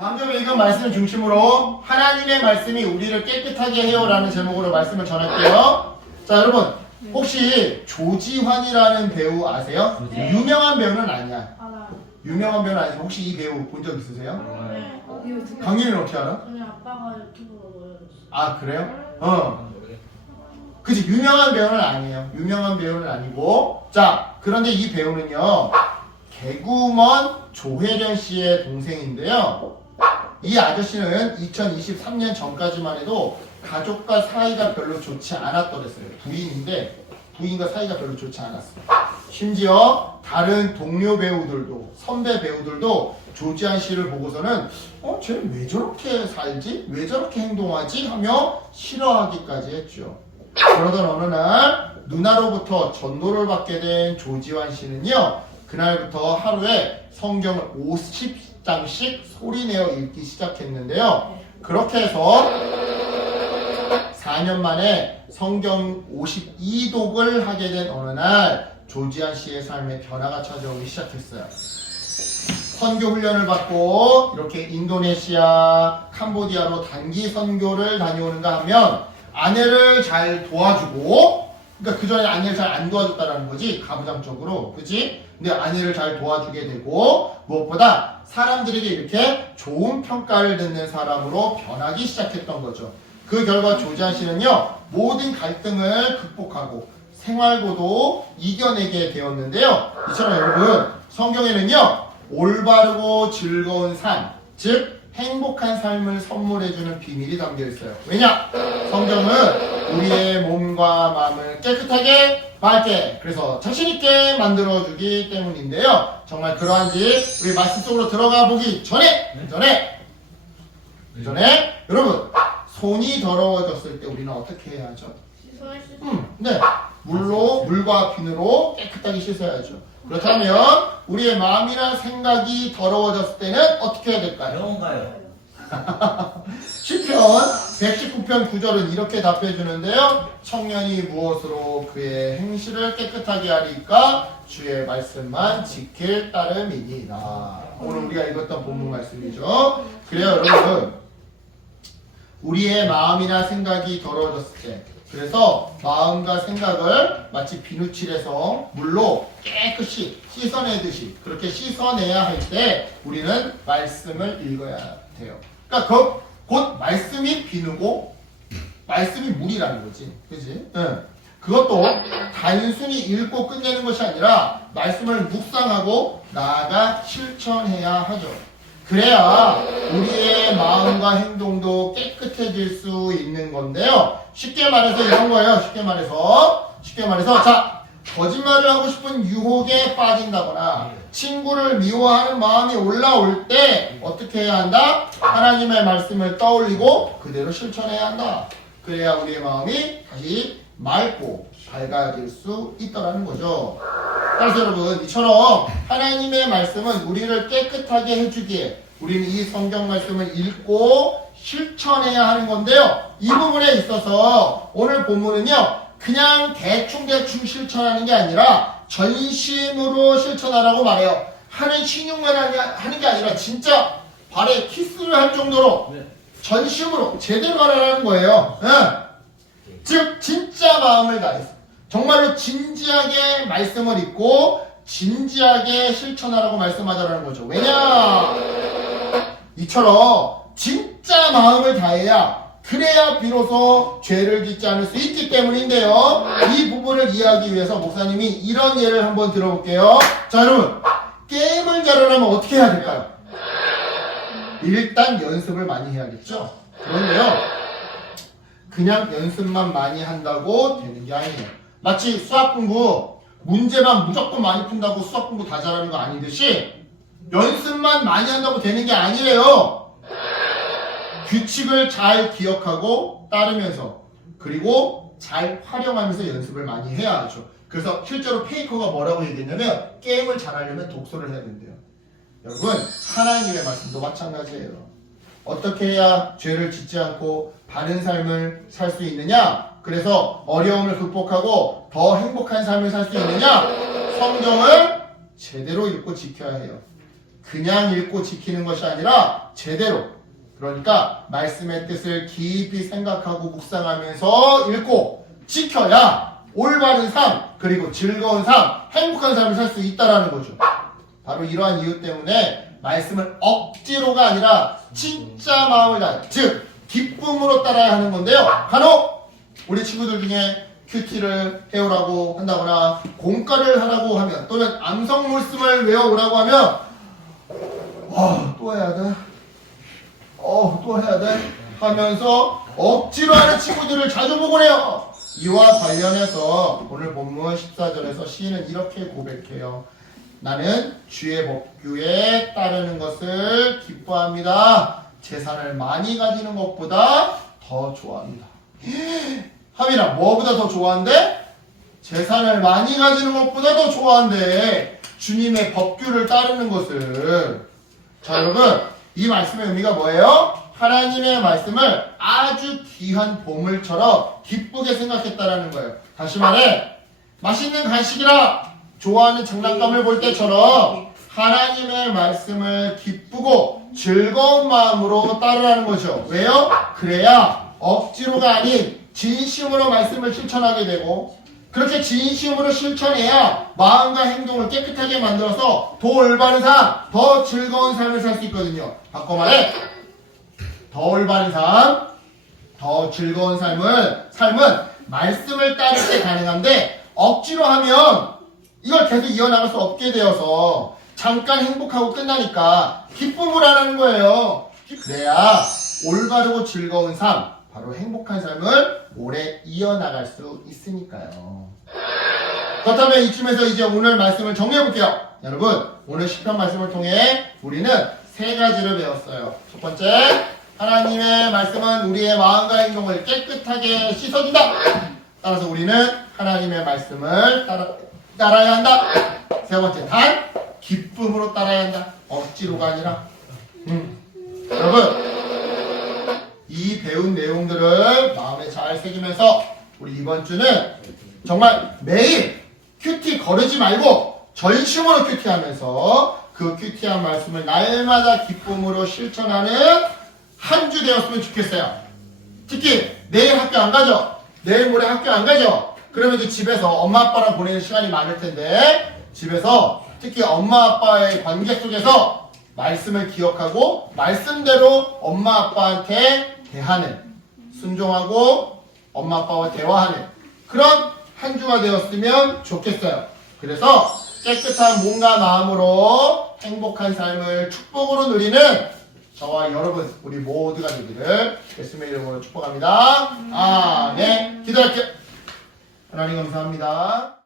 방금 읽은 말씀 중심으로 하나님의 말씀이 우리를 깨끗하게 해요라는 제목으로 말씀을 전할게요. 자, 여러분 혹시 조지환이라는 배우 아세요? 네. 유명한 배우는 아니야. 알아요. 유명한 배우는 아니지만 혹시 이 배우 본 적 있으세요? 네. 이거 어떻게? 강민이는 어떻게 알아? 저희 아빠가 유튜브로 보여줬어요. 아, 그래요? 그치, 유명한 배우는 아니에요. 유명한 배우는 아니고. 자, 그런데 이 배우는요, 개구먼 조혜련 씨의 동생인데요. 이 아저씨는 2023년 전까지만 해도 가족과 사이가 별로 좋지 않았더랬어요. 부인인데, 부인과 사이가 별로 좋지 않았어요. 심지어 다른 동료 배우들도, 선배 배우들도 조지한 씨를 보고서는 쟤 왜 저렇게 살지? 왜 저렇게 행동하지? 하며 싫어하기까지 했죠. 그러던 어느 날 누나로부터 전도를 받게 된 조지환 씨는요, 그날부터 하루에 성경을 50장씩 소리내어 읽기 시작했는데요. 그렇게 해서 4년 만에 성경 52독을 하게 된 어느 날 조지환 씨의 삶에 변화가 찾아오기 시작했어요. 선교 훈련을 받고 이렇게 인도네시아, 캄보디아로 단기 선교를 다녀오는가 하면 아내를 잘 도와주고, 그러니까 그 전에 아내를 잘 안 도와줬다라는 거지, 가부장적으로, 그치? 근데 아내를 잘 도와주게 되고, 무엇보다 사람들에게 이렇게 좋은 평가를 듣는 사람으로 변하기 시작했던 거죠. 그 결과 조지한 씨는요, 모든 갈등을 극복하고 생활고도 이겨내게 되었는데요. 이처럼 여러분, 성경에는요, 올바르고 즐거운 삶, 즉 행복한 삶을 선물해주는 비밀이 담겨 있어요. 왜냐? 성경은 우리의 몸과 마음을 깨끗하게, 맑게, 그래서 자신있게 만들어주기 때문인데요. 정말 그러한지 우리 말씀 속으로 들어가 보기 전에 여러분, 손이 더러워졌을 때 우리는 어떻게 해야 하죠? 손을 씻어. 네. 물과 비누로 깨끗하게 씻어야죠. 그렇다면 우리의 마음이나 생각이 더러워졌을 때는 어떻게 해야 될까요? 영어가요. 시편 119편 9절은 이렇게 답해 주는데요. 청년이 무엇으로 그의 행실을 깨끗하게 하리까? 주의 말씀만 지킬 따름이니라. 오늘 우리가 읽었던 본문 말씀이죠. 그래요, 여러분. 우리의 마음이나 생각이 더러워졌을 때, 그래서 마음과 생각을 마치 비누칠해서 물로 깨끗이 씻어내듯이 그렇게 씻어내야 할 때 우리는 말씀을 읽어야 돼요. 그러니까 곧 말씀이 비누고 말씀이 물이라는 거지. 그지? 응. 그것도 단순히 읽고 끝내는 것이 아니라 말씀을 묵상하고 나아가 실천해야 하죠. 그래야 우리의 마음과 행동도 깨끗해질 수 있는 건데요. 쉽게 말해서 이런 거예요. 쉽게 말해서 자, 거짓말을 하고 싶은 유혹에 빠진다거나 친구를 미워하는 마음이 올라올 때 어떻게 해야 한다? 하나님의 말씀을 떠올리고 그대로 실천해야 한다. 그래야 우리의 마음이 다시 맑고 밝아질 수 있다는 거죠. 따라서 여러분, 이처럼 하나님의 말씀은 우리를 깨끗하게 해주기에 우리는 이 성경 말씀을 읽고 실천해야 하는 건데요. 이 부분에 있어서 오늘 본문은요, 그냥 대충 실천하는 게 아니라 전심으로 실천하라고 말해요. 하는 신용만 하는 게 아니라 진짜 발에 키스를 할 정도로 전심으로 제대로 하라는 거예요. 즉 진짜 마음을 다해서 정말로 진지하게 말씀을 읽고 진지하게 실천하라고 말씀하자라는 거죠. 왜냐? 이처럼 진짜 마음을 다해야 그래야 비로소 죄를 짓지 않을 수 있기 때문인데요. 이 부분을 이해하기 위해서 목사님이 이런 예를 한번 들어볼게요. 자, 여러분, 게임을 잘하려면 어떻게 해야 될까요? 일단 연습을 많이 해야겠죠. 그런데요, 그냥 연습만 많이 한다고 되는 게 아니에요. 마치 수학 공부 문제만 무조건 많이 푼다고 수학 공부 다 잘하는 거 아니듯이 연습만 많이 한다고 되는 게 아니래요. 규칙을 잘 기억하고 따르면서 그리고 잘 활용하면서 연습을 많이 해야 하죠. 그래서 실제로 페이커가 뭐라고 얘기했냐면 게임을 잘하려면 독서를 해야 된대요. 여러분, 하나님의 말씀도 마찬가지예요. 어떻게 해야 죄를 짓지 않고 바른 삶을 살 수 있느냐? 그래서 어려움을 극복하고 더 행복한 삶을 살 수 있느냐? 성경을 제대로 읽고 지켜야 해요. 그냥 읽고 지키는 것이 아니라 제대로, 그러니까 말씀의 뜻을 깊이 생각하고 묵상하면서 읽고 지켜야 올바른 삶, 그리고 즐거운 삶, 행복한 삶을 살 수 있다라는 거죠. 바로 이러한 이유 때문에 말씀을 억지로가 아니라 진짜 마음을 다해, 즉 기쁨으로 따라야 하는 건데요. 간혹 우리 친구들 중에 큐티를 해오라고 한다거나 공과를 하라고 하면, 또는 암성 물씀을 외워오라고 하면 또 해야 돼? 또 해야 돼? 하면서 억지로 하는 친구들을 자주 보곤 해요. 이와 관련해서 오늘 본문 14절에서 시인은 이렇게 고백해요. 나는 주의 법규에 따르는 것을 기뻐합니다. 재산을 많이 가지는 것보다 더 좋아합니다. 하민아, 뭐보다 더 좋아한대? 재산을 많이 가지는 것보다 더 좋아한대. 주님의 법규를 따르는 것을. 자, 여러분, 이 말씀의 의미가 뭐예요? 하나님의 말씀을 아주 귀한 보물처럼 기쁘게 생각했다라는 거예요. 다시 말해, 맛있는 간식이라 좋아하는 장난감을 볼 때처럼 하나님의 말씀을 기쁘고 즐거운 마음으로 따르라는 거죠. 왜요? 그래야 억지로가 아닌 진심으로 말씀을 실천하게 되고, 그렇게 진심으로 실천해야 마음과 행동을 깨끗하게 만들어서 더 올바른 삶, 더 즐거운 삶을 살 수 있거든요. 바꿔 말해, 더 올바른 삶, 더 즐거운 삶은 말씀을 따를 때 가능한데, 억지로 하면 이걸 계속 이어나갈 수 없게 되어서 잠깐 행복하고 끝나니까 기쁨을 안 하는 거예요. 그래야 올바르고 즐거운 삶, 바로 행복한 삶을 오래 이어나갈 수 있으니까요. 그렇다면 이쯤에서 이제 오늘 말씀을 정리해볼게요. 여러분, 오늘 시편 말씀을 통해 우리는 세 가지를 배웠어요. 첫 번째, 하나님의 말씀은 우리의 마음과 행동을 깨끗하게 씻어준다. 따라서 우리는 하나님의 말씀을 따라야 한다. 세 번째, 단 기쁨으로 따라야 한다. 억지로가 아니라. 여러분, 이 배운 내용들을 마음에 잘 새기면서 우리 이번 주는 정말 매일 큐티 거르지 말고 전심으로 큐티하면서 그 큐티한 말씀을 날마다 기쁨으로 실천하는 한 주 되었으면 좋겠어요. 특히 내일 학교 안 가죠? 내일 모레 학교 안 가죠? 그러면 이제 집에서 엄마 아빠랑 보내는 시간이 많을 텐데, 집에서 특히 엄마 아빠의 관계 속에서 말씀을 기억하고 말씀대로 엄마 아빠한테 대하는, 순종하고 엄마 아빠와 대화하는 그런 한 주가 되었으면 좋겠어요. 그래서 깨끗한 몸과 마음으로 행복한 삶을 축복으로 누리는 저와 여러분, 우리 모두가 되기를 예수님의 이름으로 축복합니다. 아멘. 기도할게요. 하나님 감사합니다.